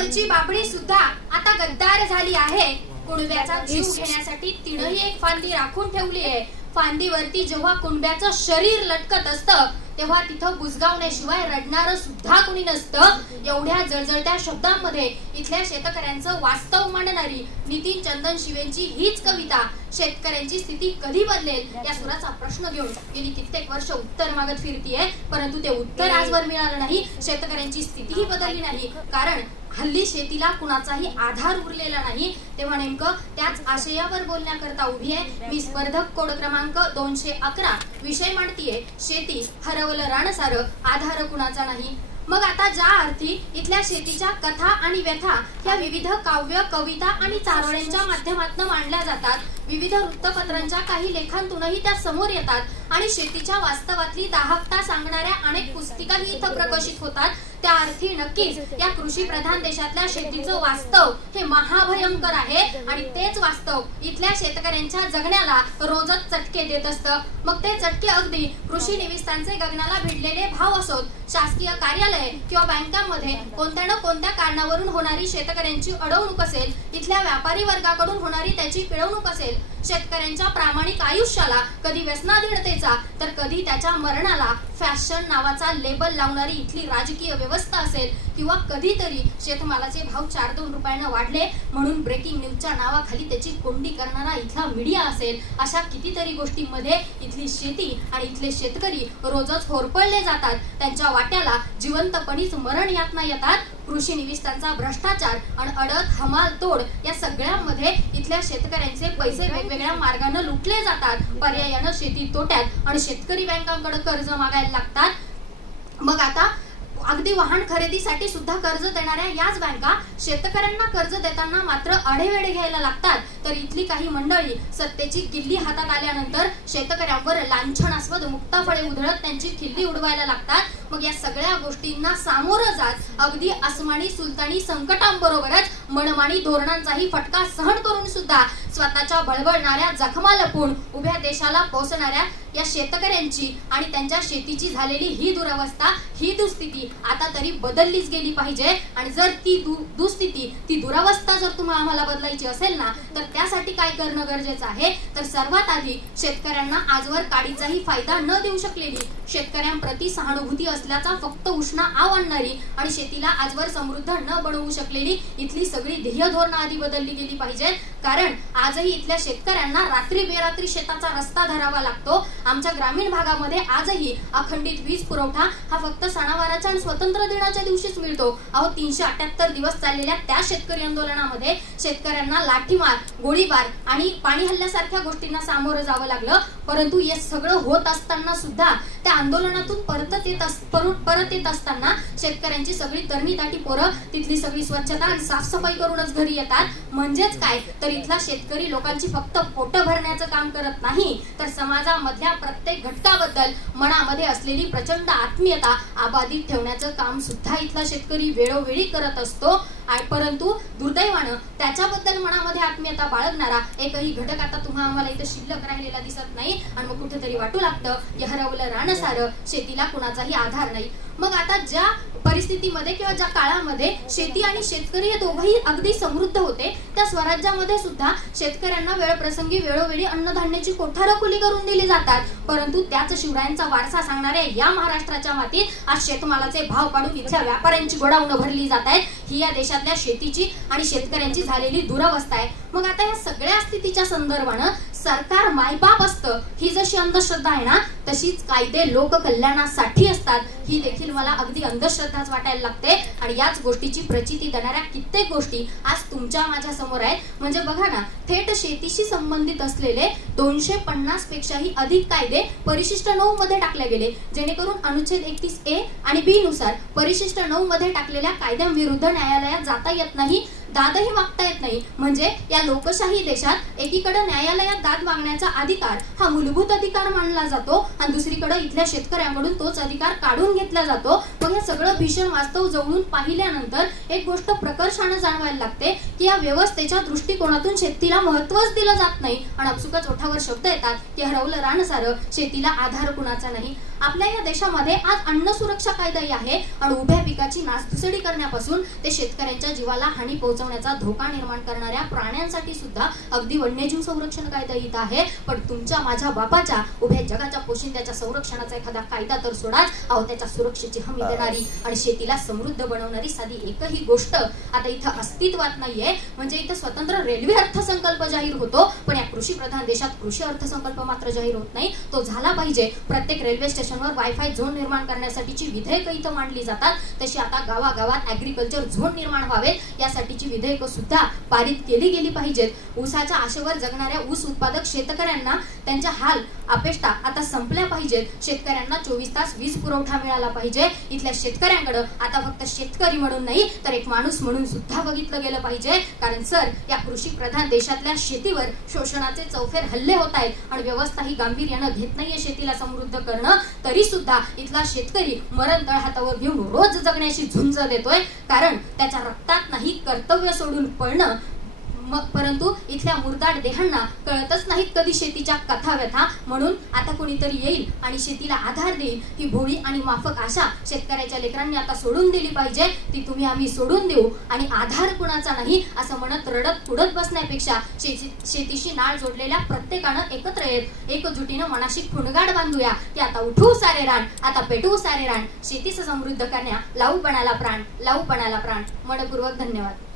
वरची बाबडी सुद्धा आता गद्दार झाली आहे। कुणब्याचा जीव घेण्यासाठी तिनंही एक फांदी राखून ठेवली आहे। फांदीवरती जेव्हा कुणब्याचं शरीर लटकत असतं तेव्हा तिथं बुजगावण्याशिवाय रडणारं सुद्धा कुणी नसतं। एवढ्या जळजळत्या शब्दांमध्ये इथल्या शेतकऱ्यांचं वास्तव मांडणारी नितीन चंदन शिवेंची हीच कविता शेतकऱ्यांची स्थिती कधी बदलेल या सुराचा प्रश्न घेऊन गेली कित्येक वर्ष उत्तर मागत फिरतीये, परंतु ते उत्तर आजवर मिळालं नाही। शेतकऱ्यांची स्थितीही बदलली नाही, कारण हल्ली शेतीला कुणाचाही आधार उरलेला नाही। तेव्हा नेमकं त्याच आशयावर बोलण्याकरता उभी आहे मी स्पर्धक कोड क्रमांक 211 विषय मांडतीये शेती हरवलं रान सारं आधार कुणाचा नाही। मग आता ज्या अर्थी इथल्या शेतीच्या कथा आणि व्यथा ह्या विविध काव्य कविता आणि चारोळ्यांच्या माध्यमातून मांडल्या जातात, विविध वृत्तपत्रांच्या काही लेखांतूनही त्या समोर येतात आणि शेतीच्या वास्तवातली दाहकता सांगणाऱ्या अनेक पुस्तिकाही इथं प्रकाशित होतात, त्या अर्थी नक्कीच या कृषी प्रधान देशातल्या शेतीचं वास्तव हे महाभयंकर आहे आणि तेच वास्तव इथल्या शेतकऱ्यांच्या जगण्याला रोजच चटके देत असतं। मग ते चटके अगदी कृषी निविष्ठांचे गगनाला भिडलेले भाव असोत, शासकीय कार्यालय किंवा बँकांमध्ये कोणत्या न कोणत्या कारणावरून होणारी शेतकऱ्यांची अडवणूक असेल, इथल्या व्यापारी वर्गाकडून होणारी त्याची पिळवणूक असेल, शेतकऱ्यांच्या प्रामाणिक आयुष्याला कधी व्यसनाधीनतेचा तर कधी त्याच्या मरणाला फॅशन नावाचा लेबल लावणारी इथली राजकीय व्यवस्था असेल, किंवा कधीतरी शेतमालाचे भाव 4-2 रुपयानं वाढले म्हणून ब्रेकिंग न्यूजच्या नावाखाली त्याची कोंडी करणारा इथला मीडिया असेल, अशा कितीतरी गोष्टींमध्ये इथली शेती आणि इथले शेतकरी रोजच होरपळले जातात। त्यांच्या वाट्याला जिवंतपणीच मरण यातना येतात। कृषी निविष्ठांचा भ्रष्टाचार आणि अडत हमाल तोड या सगळ्यामध्ये इथल्या शेतकऱ्यांचे पैसे वेगवेगळ्या मार्गाने लुटले जातात। पर्यायानं शेती तोट्यात आणि शेतकरी बँकांकडे कर्ज मागायला लागतात। मग आता अगदी वाहन खरेदीसाठी सुद्धा कर्ज देणाऱ्या याच बँका शेतकऱ्यांना कर्ज देताना मात्र आढेवेढे घ्यायला लागतात, तर इथली काही मंडळी सत्तेची किल्ली हातात आल्यानंतर शेतकऱ्यांवर लांछनास्पद मुक्ताफळे उधळत त्यांची खिल्ली उडवायला लागतात। मग या सगळ्या गोष्टींना सामोरं जात अगदी आसमानी सुलतानी संकटांबरोबरच मनमानी धोरणांचाही फटका सहन करून सुद्धा स्वतःच्या बळबळणाऱ्या जखमा लपून उभ्या देशाला पोहोचणाऱ्या या शेतकऱ्यांची आणि त्यांच्या शेतीची झालेली ही दुरवस्था ही दुस्थिती आता तरी बदललीच गेली पाहिजे। आणि जर ती दुस्थिती ती दुरावस्था जर तुम्हाला आम्हाला बदलायची असेल ना, तर त्यासाठी काय करणं गरजेचं आहे, तर सर्वात आधी शेतकऱ्यांना आजवर काडीचाही फायदा न देऊ शकलेली, शेतकऱ्यांप्रती सहानुभूती असल्याचा फक्त उष्णा आव आणणारी आणि शेतीला आजवर समृद्ध न बनवू शकलेली इथली सगळी ध्येय धोरणं आधी बदलली गेली पाहिजेत। कारण आजही इथल्या शेतकऱ्यांना रात्री बेरात्री शेताचा रस्ता धरावा लागतो। आमच्या ग्रामीण भागामध्ये आजही अखंडित वीज पुरवठा हा फक्त सणावाराच्या आणि स्वातंत्र्य दिनाच्या दिवशीच मिळतो। अहो 378 दिवस चाललेल्या त्या शेतकरी आंदोलनामध्ये शेतकऱ्यांना लाठीमार गोळीबार आणि पाणी हल्ल्यासारख्या गोष्टींना सामोरं जावं लागलं, परंतु हे सगळं होत असताना सुद्धा त्या आंदोलनातून परत येत असताना शेतकऱ्यांची सगळी तरणी ताटी पोरं तिथली सगळी स्वच्छता आणि साफसफाई करूनच घरी येतात। म्हणजेच काय, तर इथला शेतकरी लोकांची फक्त पोट भरण्याचं काम करत नाही, तर समाजामधल्या प्रत्येक घटकाबद्दल मनामध्ये असलेली प्रचंड आत्मीयता आबाधित ठेवण्याचं काम सुद्धा इथला शेतकरी वेळोवेळी करत असतो। परंतु दुर्दैवानं त्याच्याबद्दल मनामध्ये आत्मीयता बाळगणारा एकही घटक आता तुम्हाला आम्हाला इथं शिल्लक राहिलेला दिसत नाही आणि मग कुठेतरी वाटू लागतं की हरवलं रान सारं, शेतीला कुणाचाही आधार नाही। मग आता ज्या परिस्थितीमध्ये किंवा ज्या काळामध्ये शेती आणि शेतकरी हे दोघंही अगदी समृद्ध होते, त्या स्वराज्यामध्ये सुद्धा शेतकऱ्यांना वेळप्रसंगी वेळोवेळी अन्नधान्याची कोठारं खुली करून दिली जातात, परंतु त्याच शिवरायांचा वारसा सांगणाऱ्या या महाराष्ट्राच्या मातीत आज शेतमालाचे भाव काढून इथल्या व्यापाऱ्यांची गोडाऊन भरली जात आहेत। ही या देशातल्या शेतीची आणि शेतकऱ्यांची झालेली दुरावस्था आहे। मग आता या सगळ्या स्थितीच्या संदर्भानं सरकार मायबाप असतं ही जशी अंधश्रद्धा आहे ना, तशीच कायदे लोककल्याणासाठी असतात ही देखील मला अगदी अंधश्रद्धाच वाटायला लागते। आणि याच गोष्टीची प्रचिती देणाऱ्या कित्येक गोष्टी आज तुमच्या माझ्या समोर आहेत। म्हणजे बघा ना, थेट शेतीशी संबंधित असलेले 250 पेक्षाही अधिक कायदे परिशिष्ट 9 मध्ये टाकले गेले, जेणेकरून अनुच्छेद 31A आणि B नुसार परिशिष्ट 9 मध्ये टाकलेल्या कायद्यांविरुद्ध न्यायालयात जाता येत नाही, दादही मागता येत नाही। म्हणजे या लोकशाही देशात एकीकडे न्यायालयात दाद मागण्याचा अधिकार हा मूलभूत अधिकार मानला जातो आणि दुसरीकडे इथल्या शेतकऱ्यांकडून तोच अधिकार काढून घेतला जातो। मग हे सगळं भीषण वास्तव जवळून पाहिल्यानंतर एक गोष्ट प्रकर्षाने जाणवायला लागते की या व्यवस्थेच्या दृष्टिकोनातून शेतीला महत्त्वच दिलं जात नाही आणि आपसुकच ओठावर शब्द येतात की हरवलं रान सारं, शेतीला आधार कुणाचा नाही। आपल्या या देशामध्ये आज अन्न सुरक्षा कायदाही आहे आणि उभ्या पिकाची नासधुसडी करण्यापासून ते शेतकऱ्यांच्या जीवाला हानी पोहोचवण्याचा धोका निर्माण करणाऱ्या प्राण्यांसाठी सुद्धा अगदी वन्यजीव संरक्षण कायदा इथं आहे. पण तुमच्या माझ्या बापाच्या उभ्या जगाच्या पोशिंद्याच्या संरक्षणाचा एखादा कायदा तर सोडाच, अहो त्याच्या सुरक्षेची हमी देणारी आणि शेतीला समृद्ध बनवणारी साधी एकही गोष्ट आता इथं अस्तित्वात नाहीये. म्हणजे इथं स्वतंत्र रेल्वे अर्थसंकल्प जाहीर होतो, पण या कृषी प्रधान देशात कृषी अर्थसंकल्प मात्र जाहीर होत नाही. तो झाला पाहिजे. प्रत्येक रेल्वे स्टेशनवर वायफाय झोन निर्माण करण्यासाठीची विधेयकं इथं मांडली जातात, तशी आता गावागावात ऍग्रिकल्चर झोन निर्माण व्हावेत यासाठीची विधेयकं सुद्धा पारित केली गेली पाहिजेत. ऊसाच्या आशेवर जगणाऱ्या ऊस उत्पादक शेतकऱ्यांना त्यांच्या हाल अपेष्टा आता संपल्या पाहिजेत. शेतकऱ्यांना 24 तास वीज पुरवठा मिळाला पाहिजे. इथल्या शेतकऱ्यांकडे आता फक्त शेतकरी म्हणून नाही तर एक माणूस म्हणून सुद्धा बघितलं गेलं पाहिजे. कारण सर, या कृषी प्रधान देशातल्या शेतीवर शोषणाचे चौफेर हल्ले होत आहेत आणि व्यवस्था ही गांभीर्यानं घेत नाहीये शेतीला समृद्ध करणं. तरी सुद्धा इथला शेतकरी मरण तळहातावर घेऊन रोज जगण्याची झुंज देतोय. कारण त्याच्या रक्तात नाही कर्तव्य सोडून पळणं, परंतु इथल्या मुरदाड देहांना कळतच नाहीत कधी शेतीच्या कथा व्यथा. म्हणून आता कोणीतरी येईल आणि शेतीला आधार देईल ही भोळी आणि माफक आशा शेतकऱ्याच्या लेकरांनी आता सोडून दिली पाहिजे. ती तुम्ही आम्ही सोडून देऊ आणि आधार कुणाचा नाही असं म्हणत रडत पुढत बसण्यापेक्षा शेतीशी नाळ जोडलेल्या प्रत्येकानं एकत्र येत एकजुटीनं मनाशी खुणगाड बांधूया की आता उठू सारे रान, आता पेटवू सारे रान, शेतीचं समृद्ध करण्या लावू पणाला प्राण, लावू पणाला प्राण. मनपूर्वक धन्यवाद.